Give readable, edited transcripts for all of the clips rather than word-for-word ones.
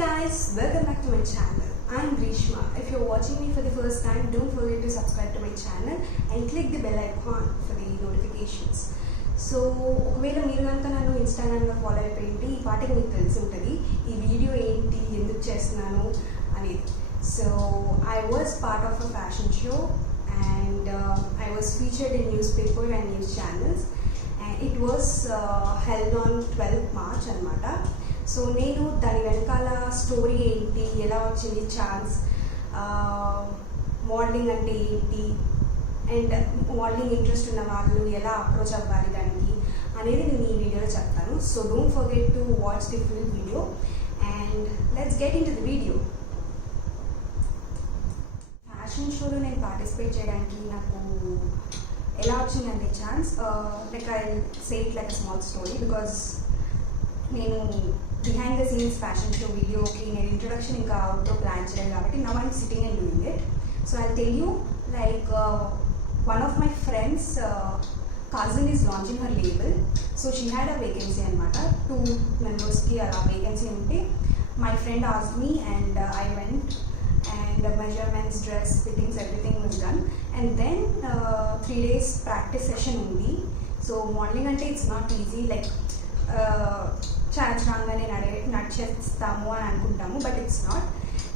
guys, welcome back to my channel. I'm Grishma. If you're watching me for the first time, don't forget to subscribe to my channel and click the bell icon for the notifications. So ఒకవేళ మీరు కనుక నన్ను ఇన్స్టాగ్రామ్లో ఫాలో అయిపోయింటే ఈ పాటకి మీకు తెలిసి ఉంటుంది ఈ వీడియో ఏంటి ఎందుకు చేస్తున్నాను అనేది. So I was part of a fashion show and I was featured in news paper and news channels and it was held on 12th March అనమాట. సో నేను దాని వెనకాల స్టోరీ ఏంటి, ఎలా వచ్చింది ఛాన్స్, మోడలింగ్ అంటే ఏంటి అండ్ మోడలింగ్ ఇంట్రెస్ట్ ఉన్న వాళ్ళు ఎలా అప్రోచ్ అవ్వాలి దానికి అనేది నేను ఈ వీడియోలో చెప్తాను. So don't forget to watch the full video and let's get into the video. Fashion షోలో నేను పార్టిసిపేట్ చేయడానికి నాకు ఎలా వచ్చిందంటే chance, like I say it like a small story because నేను behind the scenes fashion show వీడియోకి నేను introduction ఇంకా అవుట్డోర్ ప్లాన్ చేయాలి కాబట్టి now I'm sitting and doing it. So I tell you like one of my friends cousin is launching her label, so she had a vacancy anamata. 2 members ki ala vacancy unte my friend asked me and I went and the measurements, dress, fittings, everything was done and then 3 days practice session undi. So modeling ante it's not easy like chance రాగానే నడిచేస్తాము అని అనుకుంటాము, but it's not.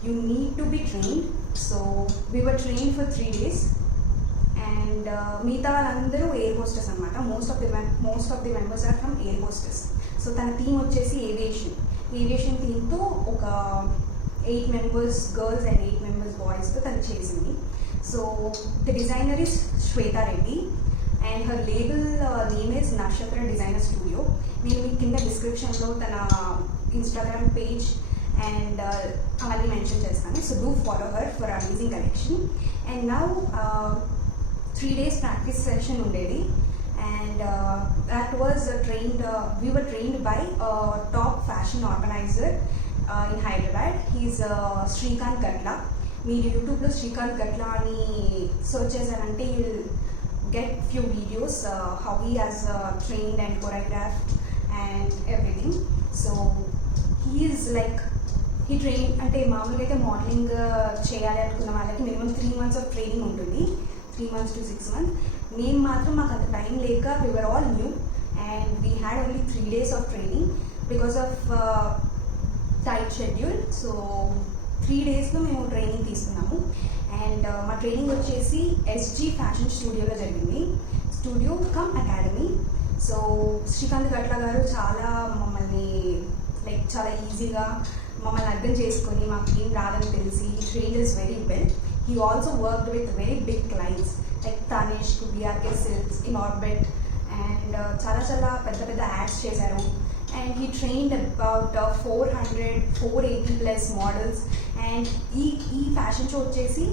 You need to be trained. So we were train for 3 days and మిగతా వాళ్ళందరూ air hostess అనమాట. Most of the members are from air hostess. So తన theme వచ్చేసి aviation థీమ్తో ఒక 8 members గర్ల్స్ అండ్ 8 members బాయ్స్తో తను చేసింది. So the designer is Shweta Reddy and her label name is Nakshatra designer studio. నేను మీకు కింద డిస్క్రిప్షన్లో తన ఇన్స్టాగ్రామ్ పేజ్ అండ్ అవన్నీ మెన్షన్ చేస్తాను. So do follow her for amazing collection. And now 3 days practice session ఉండేది and that was we were trained by a top fashion organizer in Hyderabad. He's Srikanth Gatla. మీరు యూట్యూబ్లో శ్రీకాంత్ గట్లా అని సర్చ్ చేశారంటే you will get few videos how he has trained and choreographed and everything. So he is like he trained అంటే మామూలుగా అయితే మోడలింగ్ చేయాలి అనుకున్న వాళ్ళకి మినిమం 3 months ఆఫ్ ట్రైనింగ్ ఉంటుంది, 3 months to 6 months. మేము మాత్రం మాకు అంత టైం లేక we were all new and we had only 3 days of training because of tight schedule. So 3 daysలో మేము ట్రైనింగ్ తీసుకున్నాము అండ్ మా ట్రైనింగ్ వచ్చేసి ఎస్జీ ఫ్యాషన్ స్టూడియోలో జరిగింది, studio come academy. So Srikanth Gatla గారు చాలా మమ్మల్ని లైక్ చాలా ఈజీగా మమ్మల్ని అర్థం చేసుకొని మాకు ఏం రాదని తెలిసి train is very well. He also worked with very big clients like Tanishq, BRK silks, Inorbit and చాలా పెద్ద పెద్ద యాడ్స్ చేశారు. And he trained about 480+ models and ఈ ఫ్యాషన్ షో వచ్చేసి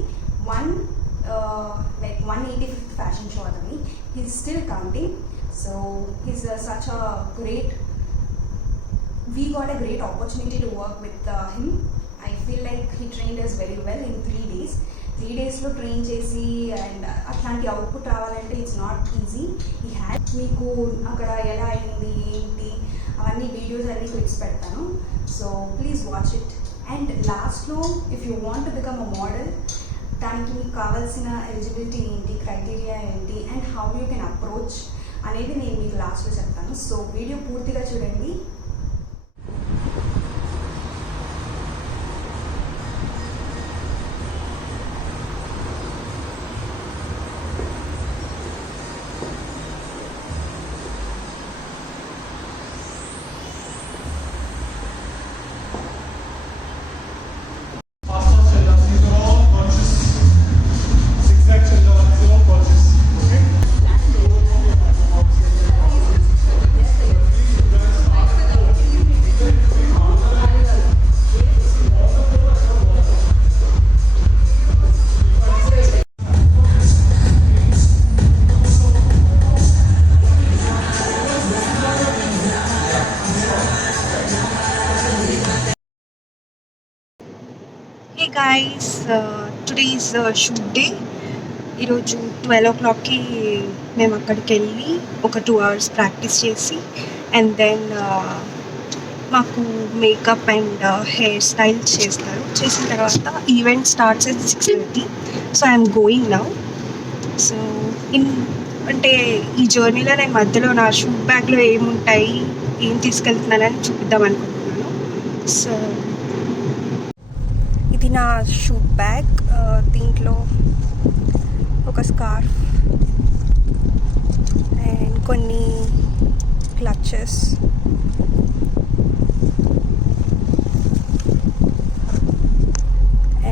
185th ఫ్యాషన్ షో అతని. he's still counting. So he's such a great, we got a great opportunity to work with him. I feel like he trained us very well in 3 days. 3 daysలో ట్రైన్ చేసి అండ్ అట్లాంటి అవుట్పుట్ రావాలంటే it's not easy. ఈ హ్యాడ్ మీకు అక్కడ ఎలా అయింది ఏంటి అవన్నీ వీడియోస్ అన్ని క్లిప్స్ పెడతాను. So please watch it. And లాస్ట్లో if you want to become a model దానికి మీకు కావాల్సిన ఎలిజిబిలిటీ ఏంటి, క్రైటీరియా ఏంటి and how you can approach అనేది నేను మీకు లాస్ట్లో చెప్తాను. సో వీడియో పూర్తిగా చూడండి. Hey guys, today is shoot day. ఈరోజు 12 o'clockకి మేము అక్కడికి వెళ్ళి ఒక 2 hours ప్రాక్టీస్ చేసి అండ్ దెన్ మాకు మేకప్ అండ్ హెయిర్ స్టైల్ చేస్తారు. చేసిన తర్వాత event starts at 6:30. So I'm going now. So అంటే ఈ జర్నీలో నేను మధ్యలో నా షూట్ బ్యాగ్లో ఏముంటాయి, ఏం తీసుకెళ్తున్నానని చూపిద్దాం అనుకుంటున్నాను. సో ఇది నా షూట్ బ్యాగ్. దీంట్లో ఒక స్కార్ఫ్ అండ్ కొన్ని క్లచెస్,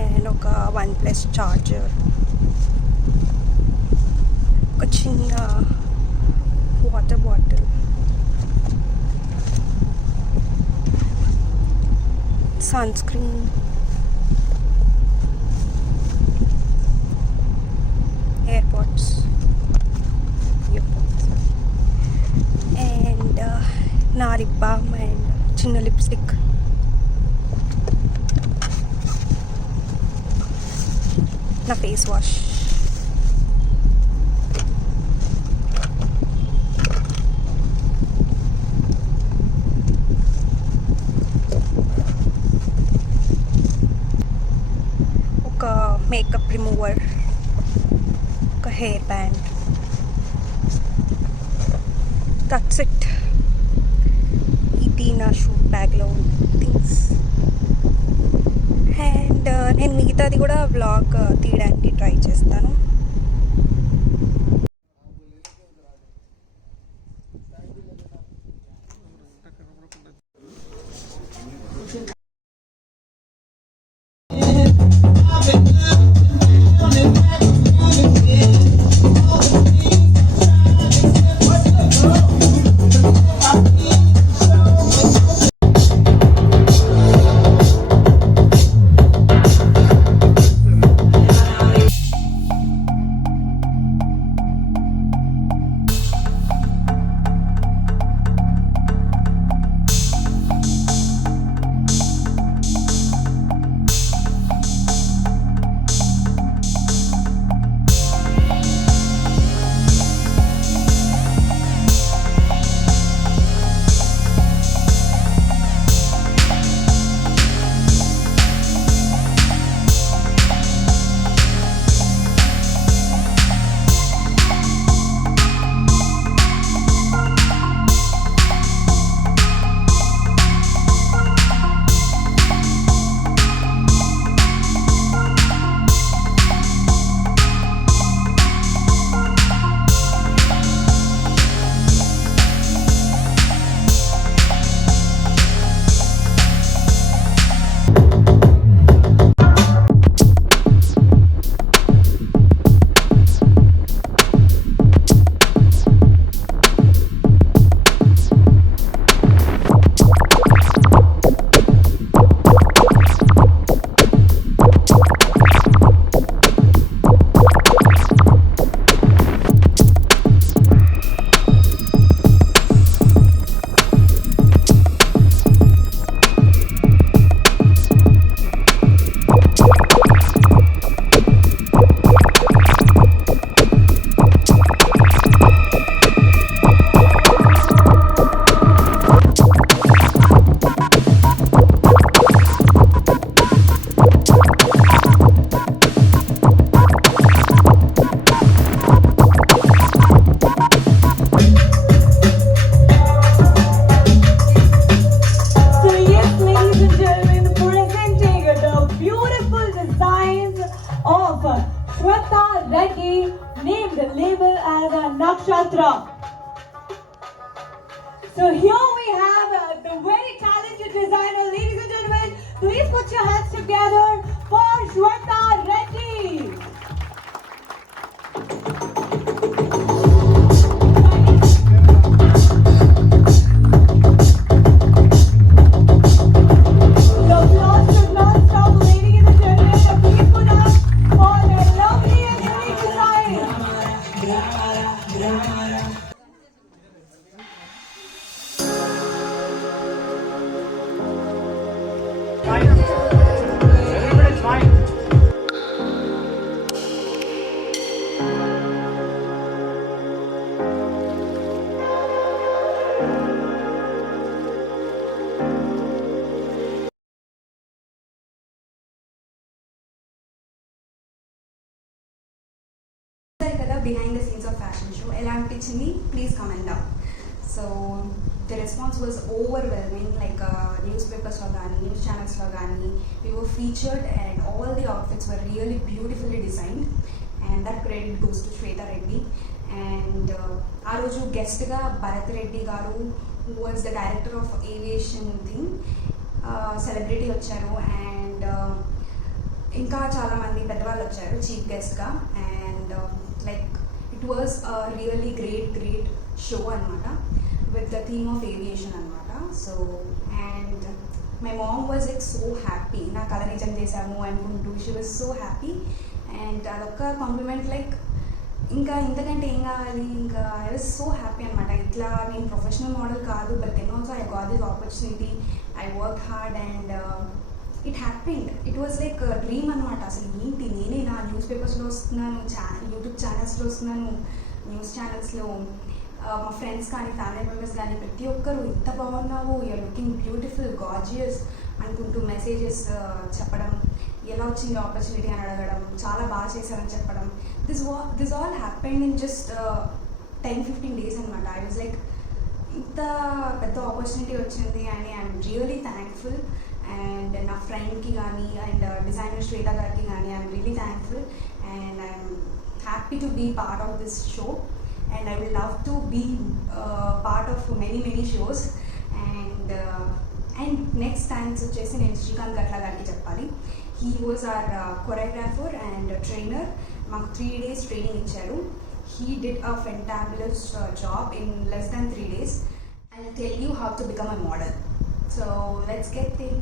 అండ్ ఒక OnePlus చార్జర్, ఒక చిన్న water bottle, sunscreen, AirPods, and నా లిప్ బామ్ అండ్ చిన్న లిప్స్టిక్. నా ఫేస్ వాష్. ఒక మేకప్ రిమూవర్, ఒక హెయిర్ బ్యాండ్. That's it. ఇది నా షూట్ బ్యాగ్లో థింగ్స్. అండ్ నేను మిగతాది కూడా వ్లాగ్ తీయడానికి ట్రై చేస్తాను. Nakshatra. So here we have the very talented designer. Ladies and gentlemen, please put your hands together for Shweta Reddy. The applause should not stop, ladies and gentlemen. Please put up for their lovely and unique design. Everybody's fine. Behind the scenes of fashion show ఎలా అనిపించింది please comment down. So the response was overwhelming, like news పేపర్స్లో కానీ news ఛానల్స్లో కానీ we were featured and all the outfits were really beautifully designed and that credit goes to Shweta Reddy. And ఆ రోజు గెస్ట్గా Bharat Reddy garu who was the director of aviation thing celebrity వచ్చారు. And ఇంకా చాలామంది పెద్దవాళ్ళు వచ్చారు చీఫ్ గెస్ట్గా. And like it was really great show అనమాట with the theme of aviation అనమాట. So and my mom was like so happy, నా కళ నిజం చేశాము అనుకుంటూ she was so happy. And అదొక్క కాంప్లిమెంట్, లైక్ ఇంకా ఇంతకంటే ఏం కావాలి, ఇంకా ఐ వాజ్ సో హ్యాపీ అనమాట. ఇట్లా నేను ప్రొఫెషనల్ మోడల్ కాదు, but then also I got this opportunity, I work hard and it happened. It was like dream అనమాట. అసలు ఏంటి నేనే నా న్యూస్ పేపర్స్లో వస్తున్నాను, యూట్యూబ్ ఛానల్స్లో వస్తున్నాను, న్యూస్ ఛానల్స్లో మా ఫ్రెండ్స్ కానీ ఫ్యామిలీ మెంబర్స్ కానీ ప్రతి ఒక్కరు ఇంత బాగున్నావు, యూఆర్ లుకింగ్ బ్యూటిఫుల్ గార్జియస్ అనుకుంటూ మెసేజెస్ చెప్పడం, ఎలా వచ్చింది ఆపర్చునిటీ అని అడగడం, చాలా బాగా చేశారని చెప్పడం. This all happened in just 10-15 days అనమాట. ఐ వాజ్ లైక్ ఇంత పెద్ద ఆపర్చునిటీ వచ్చింది అని ఐఎమ్ రియలీ థ్యాంక్ఫుల్. అండ్ నా ఫ్రెండ్కి కానీ అండ్ డిజైనర్ శ్వేత గారికి కానీ I'm really thankful and I'm happy to be part of this show. And I will love to be part of many shows. And next thanks వచ్చేసి నేను శ్రీకాంత్ గట్ల గారికి చెప్పాలి. He was our choreographer and trainer. మాకు 3 days training ఇచ్చారు. He did a fantabulous job in less than 3 days. I'll tell you how to become a model. So let's get in.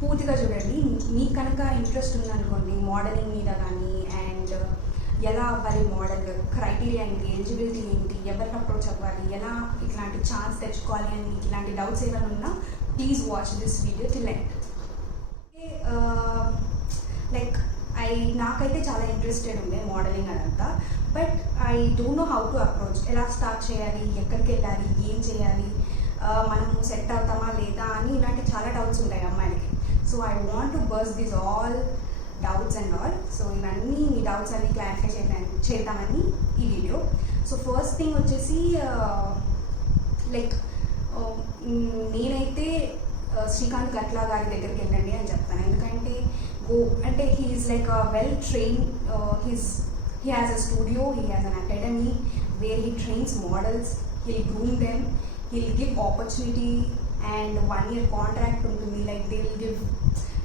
పూర్తిగా చూడండి. మీకు కనుక ఇంట్రెస్ట్ ఉందనుకోండి మోడలింగ్ మీద కానీ అండ్ ఎలా అవ్వాలి మోడల్, క్రైటీరియా ఏంటి, ఎలిజిబిలిటీ ఏంటి, ఎవరిని అప్రోచ్ అవ్వాలి, ఎలా ఇట్లాంటి ఛాన్స్ తెచ్చుకోవాలి అని ఇట్లాంటి డౌట్స్ ఏమైనా ఉన్నా please watch this video till end. Like నాకైతే చాలా ఇంట్రెస్టెడ్ ఉండే మోడలింగ్ అదంతా, but I don't know how to approach, ఎలా స్టార్ట్ చేయాలి, ఎక్కడికి వెళ్ళాలి, ఏం చేయాలి, మనము సెట్ అవుతామా లేదా అని ఇలాంటి చాలా డౌట్స్ ఉంటాయి అమ్మాయిలకి. సో ఐ వాంట్ టు బర్స్ this all doubts and all. So ఇవన్నీ మీ డౌట్స్ అన్ని క్లారిఫై చేద్దామని ఈ వీడియో. సో ఫస్ట్ థింగ్ వచ్చేసి లైక్ నేనైతే శ్రీకాంత్ గట్ల గారి దగ్గరికి వెళ్ళండి అని చెప్తాను. ఎందుకంటే అంటే he's like well train, he has a studio, he has an academy where he trains models, he'll groom them, he'll give opportunity and 1 year contract ఉంటుంది. Like they will give,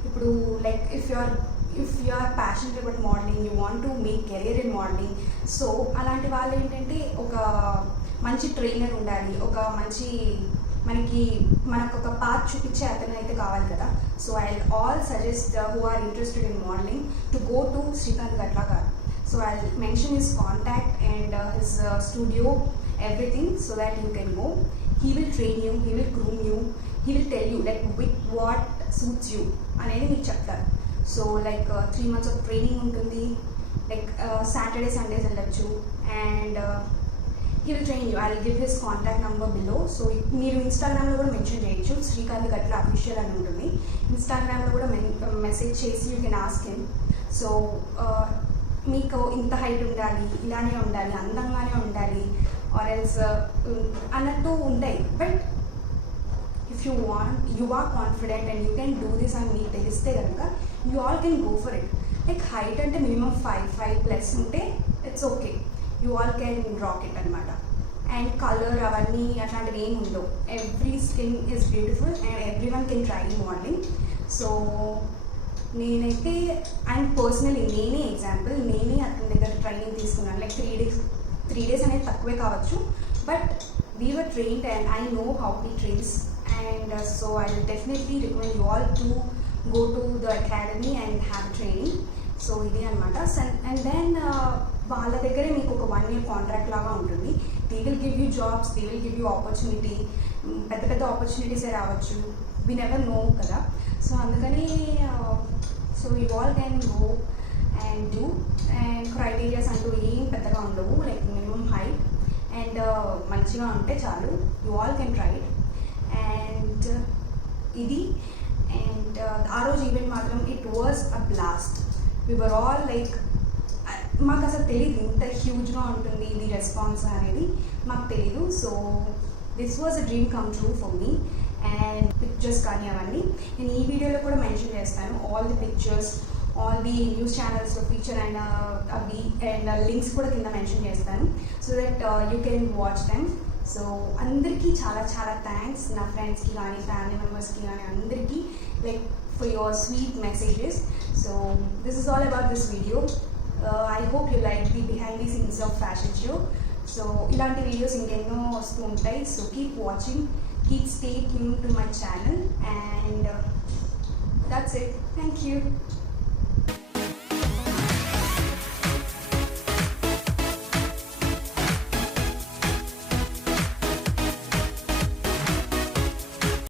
ఇప్పుడు like if you are passionate about modeling, you want to make career in modeling, so అలాంటి వాళ్ళు ఏంటంటే ఒక మంచి ట్రైనర్ ఉండాలి, ఒక మంచి మనకు ఒక పాత్ చూపించే అతను అయితే కావాలి కదా. So I all suggest who are interested in modelling to go to Srikanth Gatla garu. So I'll mention his contact and his studio, everything, so that you can go. He will train you, he will groom you, he will tell you like what suits you అనేది మీకు చెప్తారు. So like 3 months of training ఉంటుంది. Like Saturday Sundays వెళ్ళచ్చు and he will train you. I'll give his contact number below. So మీరు ఇన్స్టాగ్రామ్లో కూడా మెన్షన్ చేయొచ్చు, శ్రీకాంత్ గట్ల అఫీషియల్ అని ఉంటుంది. ఇన్స్టాగ్రామ్లో కూడా మెసేజ్ చేసి you can ask him. So మీకు ఇంత హైట్ ఉండాలి, ఇలానే ఉండాలి, అందంగానే ఉండాలి ఆర్ ఎల్స్ అన్నట్టు ఉంటాయి. But if you want, you are confident and you can do this అని మీకు తెలిస్తే కనుక you all can go for it. Like height అంటే మినిమం 5+ ఉంటే it's okay, you all can rock it అనమాట. అండ్ కలర్ అవన్నీ అట్లాంటివి ఏమి ఉండవు. Every skin is beautiful and everyone can try modelling. So నేనైతే అండ్ పర్సనలీ నేనే example, నేనే అతని దగ్గర ట్రైనింగ్ తీసుకున్నాను. లైక్ 3 days అనేది తక్కువే కావచ్చు, but we were trained and I know how he trains. And so I will definitely recommend you all to go to the academy and have training. So ఇది అనమాట. అండ్ దెన్ వాళ్ళ దగ్గరే మీకు ఒక 1 year కాంట్రాక్ట్ లాగా ఉంటుంది. They will give you jobs, they will give you opportunity. పెద్ద ఆపర్చునిటీసే రావచ్చు, వీ నెవర్ నో కదా. సో అందుకని so you all can go and do. And criterias అంటూ ఏం పెద్దగా ఉండవు, లైక్ మినిమం హైట్ అండ్ మంచిగా ఉంటే చాలు, you all can try it. And ఇది ఆ రోజు ఈవెంట్ మాత్రం it was a blast. We were all like మాకు అసలు తెలియదు ఇంత హ్యూజ్గా ఉంటుంది ఇది రెస్పాన్స్ అనేది మాకు తెలీదు. So this was a dream come true for me. And pictures కానీ అవన్నీ నేను ఈ వీడియోలో కూడా మెన్షన్ చేస్తాను. All the pictures, all the news ఛానల్స్లో ఫీచర్ అండ్ అవి అండ్ లింక్స్ కూడా కింద మెన్షన్ చేస్తాను, so that you can watch them. So అందరికీ చాలా చాలా థ్యాంక్స్, నా ఫ్రెండ్స్కి కానీ ఫ్యామిలీ మెంబర్స్కి కానీ అందరికీ, like for your sweet messages. So this is all about this video. I hope you like the behind the scenes of fashion show. So ఇలాంటి వీడియోస్ ఇంకెన్నో వస్తూ ఉంటాయి. So keep watching, keep stay tuned to my channel, and that's it. Thank you.